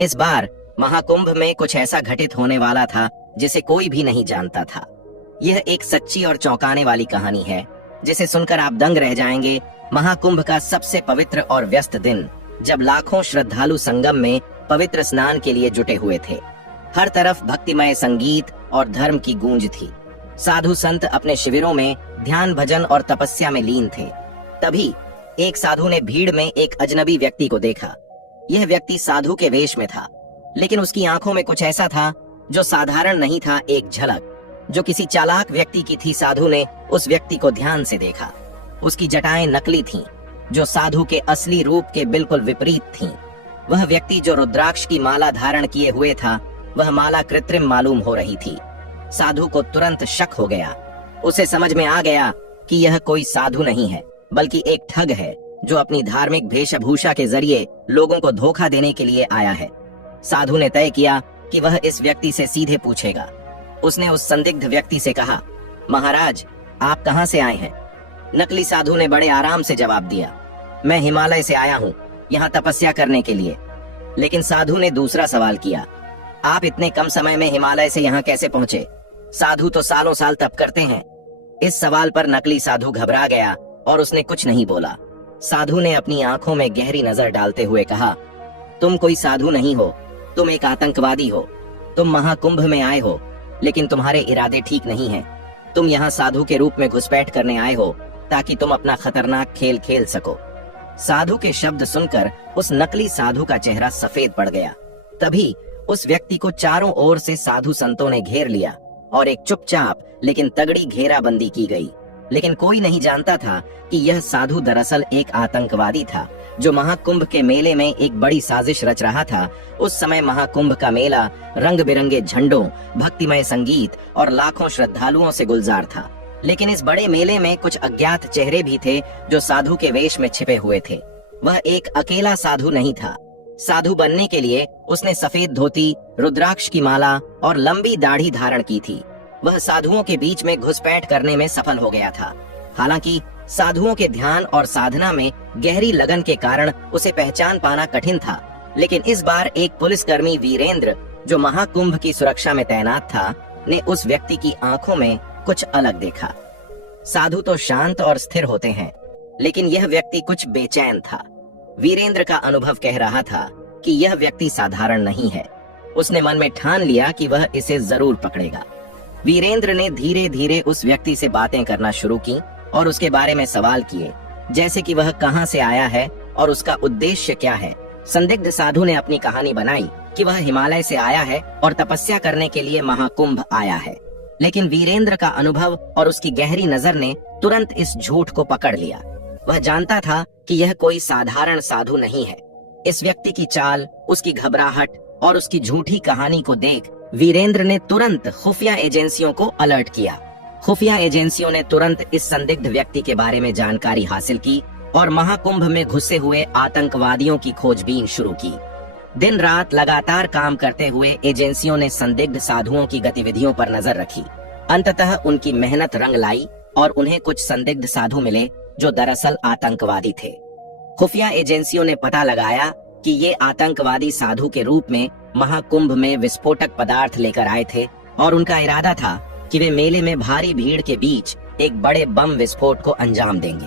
इस बार महाकुंभ में कुछ ऐसा घटित होने वाला था जिसे कोई भी नहीं जानता था। यह एक सच्ची और चौंकाने वाली कहानी है जिसे सुनकर आप दंग रह जाएंगे। महाकुंभ का सबसे पवित्र और व्यस्त दिन, जब लाखों श्रद्धालु संगम में पवित्र स्नान के लिए जुटे हुए थे। हर तरफ भक्तिमय संगीत और धर्म की गूंज थी। साधु संत अपने शिविरों में ध्यान, भजन और तपस्या में लीन थे। तभी एक साधु ने भीड़ में एक अजनबी व्यक्ति को देखा। यह व्यक्ति साधु के वेश में था, लेकिन उसकी आंखों में कुछ ऐसा था जो साधारण नहीं था। एक झलक जो किसी चालाक व्यक्ति की थी। साधु ने उस व्यक्ति को ध्यान से देखा। उसकी जटाएं नकली थीं, जो साधु के असली रूप के बिल्कुल विपरीत थीं। वह व्यक्ति जो रुद्राक्ष की माला धारण किए हुए था, वह माला कृत्रिम मालूम हो रही थी। साधु को तुरंत शक हो गया। उसे समझ में आ गया कि यह कोई साधु नहीं है, बल्कि एक ठग है जो अपनी धार्मिक वेशभूषा के जरिए लोगों को धोखा देने के लिए आया है। साधु ने तय किया कि वह इस व्यक्ति से सीधे पूछेगा। उसने उस संदिग्ध व्यक्ति से कहा, महाराज, आप कहां से आए हैं? नकली साधु ने बड़े आराम से जवाब दिया, मैं हिमालय से आया हूं, यहाँ तपस्या करने के लिए। लेकिन साधु ने दूसरा सवाल किया, आप इतने कम समय में हिमालय से यहाँ कैसे पहुंचे? साधु तो सालों साल तप करते हैं। इस सवाल पर नकली साधु घबरा गया और उसने कुछ नहीं बोला। साधु ने अपनी आंखों में गहरी नजर डालते हुए कहा, तुम कोई साधु नहीं हो, तुम एक आतंकवादी हो। तुम महाकुंभ में आए हो, लेकिन तुम्हारे इरादे ठीक नहीं हैं। तुम यहाँ साधु के रूप में घुसपैठ करने आए हो ताकि तुम अपना खतरनाक खेल खेल सको। साधु के शब्द सुनकर उस नकली साधु का चेहरा सफेद पड़ गया। तभी उस व्यक्ति को चारों ओर से साधु संतों ने घेर लिया और एक चुपचाप लेकिन तगड़ी घेराबंदी की गई। लेकिन कोई नहीं जानता था कि यह साधु दरअसल एक आतंकवादी था जो महाकुंभ के मेले में एक बड़ी साजिश रच रहा था। उस समय महाकुंभ का मेला रंग बिरंगे झंडों, भक्तिमय संगीत और लाखों श्रद्धालुओं से गुलजार था। लेकिन इस बड़े मेले में कुछ अज्ञात चेहरे भी थे जो साधु के वेश में छिपे हुए थे। वह एक अकेला साधु नहीं था। साधु बनने के लिए उसने सफेद धोती, रुद्राक्ष की माला और लंबी दाढ़ी धारण की थी। वह साधुओं के बीच में घुसपैठ करने में सफल हो गया था। हालांकि साधुओं के ध्यान और साधना में गहरी लगन के कारण उसे पहचान पाना कठिन था। लेकिन इस बार एक पुलिसकर्मी वीरेंद्र, जो महाकुंभ की सुरक्षा में तैनात था, ने उस व्यक्ति की आंखों में कुछ अलग देखा। साधु तो शांत और स्थिर होते हैं, लेकिन यह व्यक्ति कुछ बेचैन था। वीरेंद्र का अनुभव कह रहा था कि यह व्यक्ति साधारण नहीं है। उसने मन में ठान लिया कि वह इसे जरूर पकड़ेगा। वीरेंद्र ने धीरे धीरे उस व्यक्ति से बातें करना शुरू की और उसके बारे में सवाल किए, जैसे कि वह कहां से आया है और उसका उद्देश्य क्या है। संदिग्ध साधु ने अपनी कहानी बनाई कि वह हिमालय से आया है और तपस्या करने के लिए महाकुंभ आया है। लेकिन वीरेंद्र का अनुभव और उसकी गहरी नजर ने तुरंत इस झूठ को पकड़ लिया। वह जानता था कि यह कोई साधारण साधु नहीं है। इस व्यक्ति की चाल, उसकी घबराहट और उसकी झूठी कहानी को देख वीरेंद्र ने तुरंत खुफिया एजेंसियों को अलर्ट किया। खुफिया एजेंसियों ने तुरंत इस संदिग्ध व्यक्ति के बारे में जानकारी हासिल की और महाकुंभ में घुसे हुए आतंकवादियों की खोजबीन शुरू की। दिन रात लगातार काम करते हुए एजेंसियों ने संदिग्ध साधुओं की गतिविधियों पर नजर रखी। अंततः उनकी मेहनत रंग लाई और उन्हें कुछ संदिग्ध साधु मिले जो दरअसल आतंकवादी थे। खुफिया एजेंसियों ने पता लगाया कि ये आतंकवादी साधु के रूप में महाकुंभ में विस्फोटक पदार्थ लेकर आए थे और उनका इरादा था कि वे मेले में भारी भीड़ के बीच एक बड़े बम विस्फोट को अंजाम देंगे।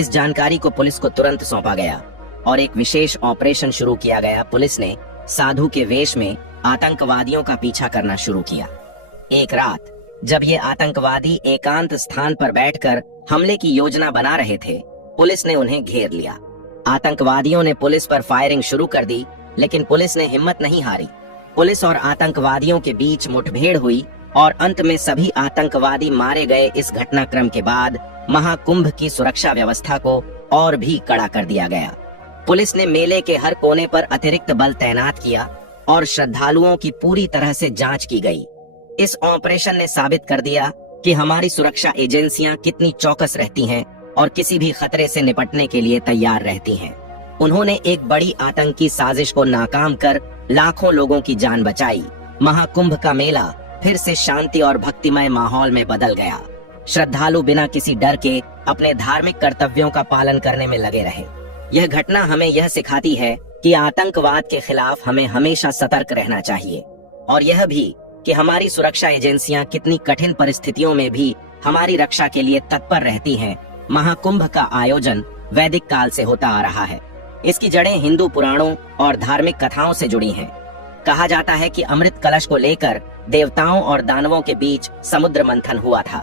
इस जानकारी को पुलिस को तुरंत सौंपा गया और एक विशेष ऑपरेशन शुरू किया गया। पुलिस ने साधु के वेश में आतंकवादियों का पीछा करना शुरू किया। एक रात जब ये आतंकवादी एकांत स्थान पर बैठकर हमले की योजना बना रहे थे, पुलिस ने उन्हें घेर लिया। आतंकवादियों ने पुलिस पर फायरिंग शुरू कर दी, लेकिन पुलिस ने हिम्मत नहीं हारी। पुलिस और आतंकवादियों के बीच मुठभेड़ हुई और अंत में सभी आतंकवादी मारे गए। इस घटनाक्रम के बाद महाकुंभ की सुरक्षा व्यवस्था को और भी कड़ा कर दिया गया। पुलिस ने मेले के हर कोने पर अतिरिक्त बल तैनात किया और श्रद्धालुओं की पूरी तरह से जांच की गई। इस ऑपरेशन ने साबित कर दिया कि हमारी सुरक्षा एजेंसियां कितनी चौकस रहती हैं और किसी भी खतरे से निपटने के लिए तैयार रहती हैं। उन्होंने एक बड़ी आतंकी साजिश को नाकाम कर लाखों लोगों की जान बचाई। महाकुंभ का मेला फिर से शांति और भक्तिमय माहौल में बदल गया। श्रद्धालु बिना किसी डर के अपने धार्मिक कर्तव्यों का पालन करने में लगे रहे। यह घटना हमें यह सिखाती है कि आतंकवाद के खिलाफ हमें हमेशा सतर्क रहना चाहिए और यह भी कि हमारी सुरक्षा एजेंसियां कितनी कठिन परिस्थितियों में भी हमारी रक्षा के लिए तत्पर रहती हैं। महाकुंभ का आयोजन वैदिक काल से होता आ रहा है। इसकी जड़ें हिंदू पुराणों और धार्मिक कथाओं से जुड़ी हैं। कहा जाता है कि अमृत कलश को लेकर देवताओं और दानवों के बीच समुद्र मंथन हुआ था।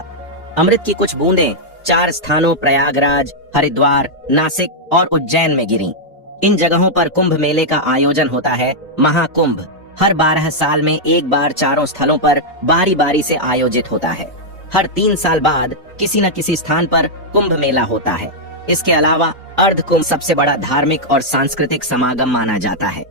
अमृत की कुछ बूंदें 4 स्थानों प्रयागराज, हरिद्वार, नासिक और उज्जैन में गिरी। इन जगहों पर कुंभ मेले का आयोजन होता है। महाकुंभ हर 12 साल में एक बार चारों स्थलों पर बारी बारी से आयोजित होता है। हर 3 साल बाद किसी न किसी स्थान पर कुंभ मेला होता है। इसके अलावा अर्ध कुंभ सबसे बड़ा धार्मिक और सांस्कृतिक समागम माना जाता है।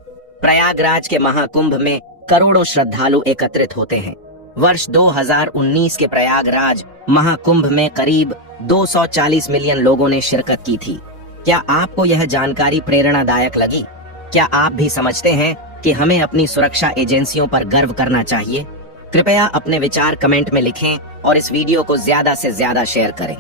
प्रयागराज के महाकुंभ में करोड़ों श्रद्धालु एकत्रित होते हैं। वर्ष 2019 के प्रयागराज महाकुंभ में करीब 240 मिलियन लोगों ने शिरकत की थी। क्या आपको यह जानकारी प्रेरणादायक लगी? क्या आप भी समझते हैं कि हमें अपनी सुरक्षा एजेंसियों पर गर्व करना चाहिए? कृपया अपने विचार कमेंट में लिखें और इस वीडियो को ज्यादा से ज्यादा शेयर करें।